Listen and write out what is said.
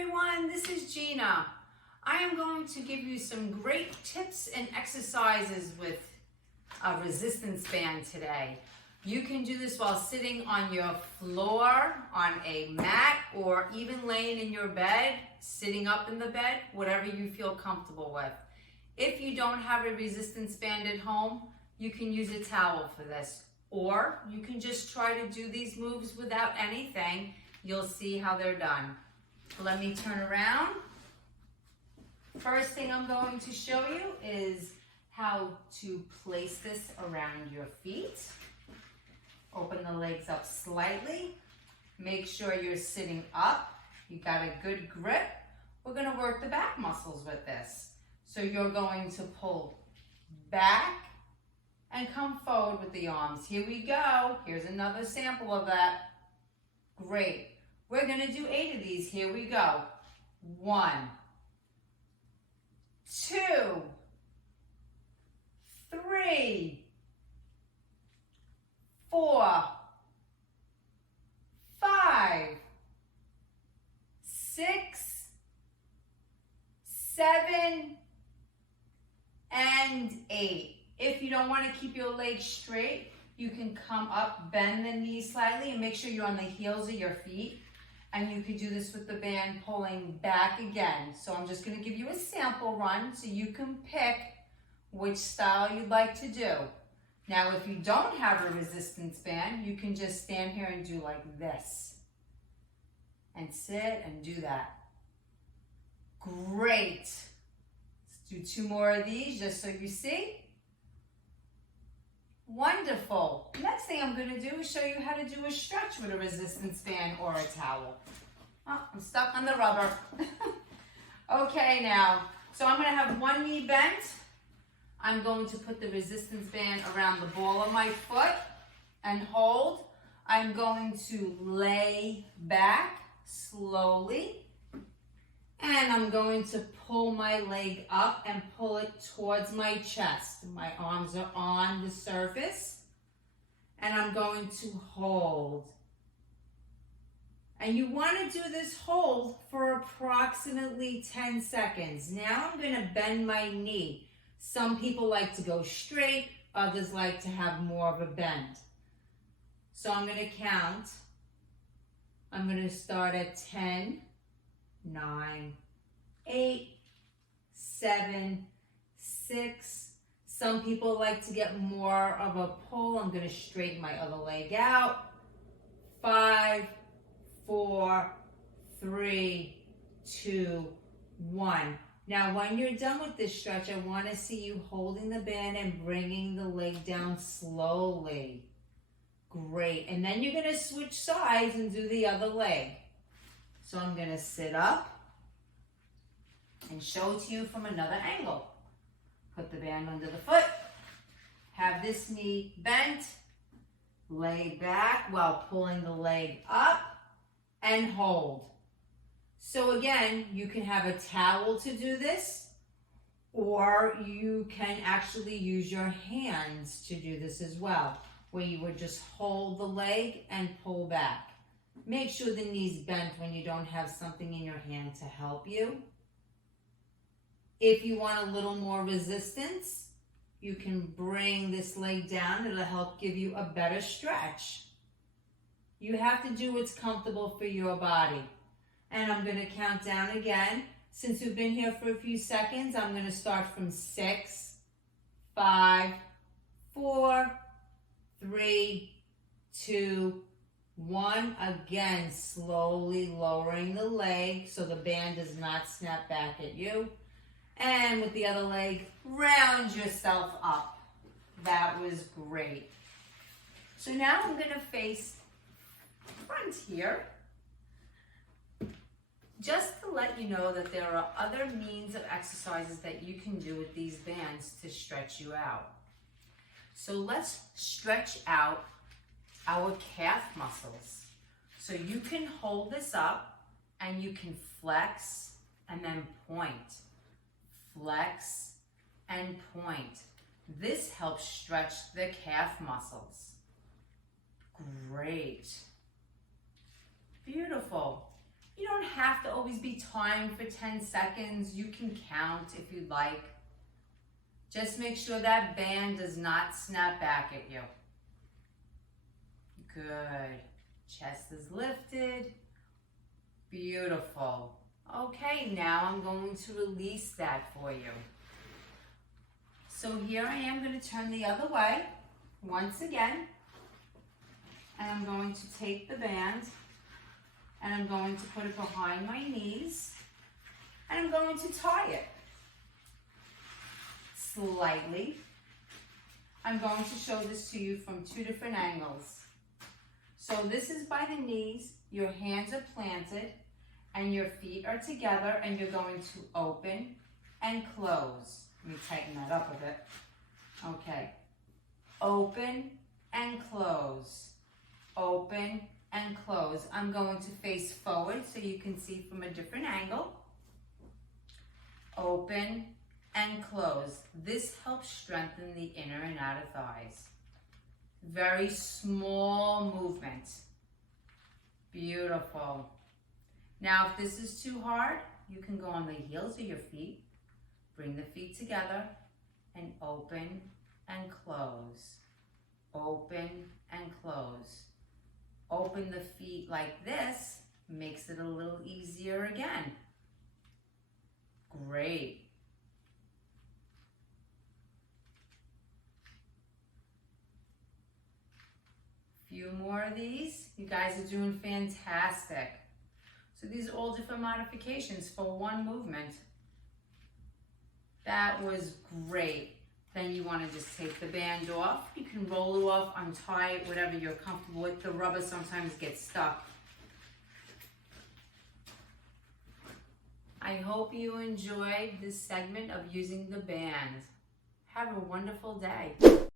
everyone, this is Gina. I am going to give you some great tips and exercises with a resistance band today. You can do this while sitting on your floor, on a mat, or even laying in your bed, sitting up in the bed, whatever you feel comfortable with. If you don't have a resistance band at home, you can use a towel for this, or you can just try to do these moves without anything. You'll see how they're done. Let me turn around. First thing I'm going to show you is how to place this around your feet. Open the legs up slightly. Make sure you're sitting up. You got a good grip. We're going to work the back muscles with this. So you're going to pull back and come forward with the arms. Here we go. Here's another sample of that. Great. We're going to do 8 of these. Here we go. 1, 2, 3, 4, 5, 6, 7, and 8. If you don't want to keep your legs straight, you can come up, bend the knees slightly, and make sure you're on the heels of your feet. And you could do this with the band pulling back again. So I'm just going to give you a sample run so you can pick which style you'd like to do. Now, if you don't have a resistance band, you can just stand here and do like this. And sit and do that. Great. Let's do 2 more of these just so you see. Wonderful. Next thing I'm going to do is show you how to do a stretch with a resistance band or a towel. Oh, I'm stuck on the rubber. Okay, now, so I'm going to have one knee bent. I'm going to put the resistance band around the ball of my foot and hold. I'm going to lay back slowly. And I'm going to pull my leg up and pull it towards my chest. My arms are on the surface. And I'm going to hold. And you want to do this hold for approximately 10 seconds. Now I'm going to bend my knee. Some people like to go straight. Others like to have more of a bend. So I'm going to count. I'm going to start at 10. 9, 8, 7, 6. Some people like to get more of a pull. I'm going to straighten my other leg out. 5, 4, 3, 2, 1. Now, when you're done with this stretch, I want to see you holding the band and bringing the leg down slowly. Great. And then you're going to switch sides and do the other leg. So I'm going to sit up and show it to you from another angle. Put the band under the foot. Have this knee bent. Lay back while pulling the leg up and hold. So again, you can have a towel to do this, or you can actually use your hands to do this as well, where you would just hold the leg and pull back. Make sure the knee's bent when you don't have something in your hand to help you. If you want a little more resistance, you can bring this leg down. It'll help give you a better stretch. You have to do what's comfortable for your body. And I'm going to count down again. Since we've been here for a few seconds, I'm going to start from 6, 5, 4, 3, 2, 1. Again, slowly lowering the leg so the band does not snap back at you. And with the other leg, round yourself up. That was great. So now I'm going to face front here. Just to let you know that there are other means of exercises that you can do with these bands to stretch you out. So let's stretch out our calf muscles. So you can hold this up and you can flex and then point. Flex and point. This helps stretch the calf muscles. Great. Beautiful. You don't have to always be timed for 10 seconds. You can count if you'd like. Just make sure that band does not snap back at you. Good. Chest is lifted. Beautiful. Okay, now I'm going to release that for you. So here I am going to turn the other way once again. And I'm going to take the band and I'm going to put it behind my knees and I'm going to tie it slightly. I'm going to show this to you from two different angles. So this is by the knees, your hands are planted and your feet are together and you're going to open and close. Let me tighten that up a bit. Okay. Open and close. Open and close. I'm going to face forward so you can see from a different angle. Open and close. This helps strengthen the inner and outer thighs. Very small movement. Beautiful. Now, if this is too hard, you can go on the heels of your feet. Bring the feet together and open and close. Open and close. Open the feet like this, makes it a little easier again. Great. Few more of these. You guys are doing fantastic. So these are all different modifications for one movement. That was great. Then you want to just take the band off. You can roll it off, untie it, whatever you're comfortable with. The rubber sometimes gets stuck. I hope you enjoyed this segment of using the band. Have a wonderful day.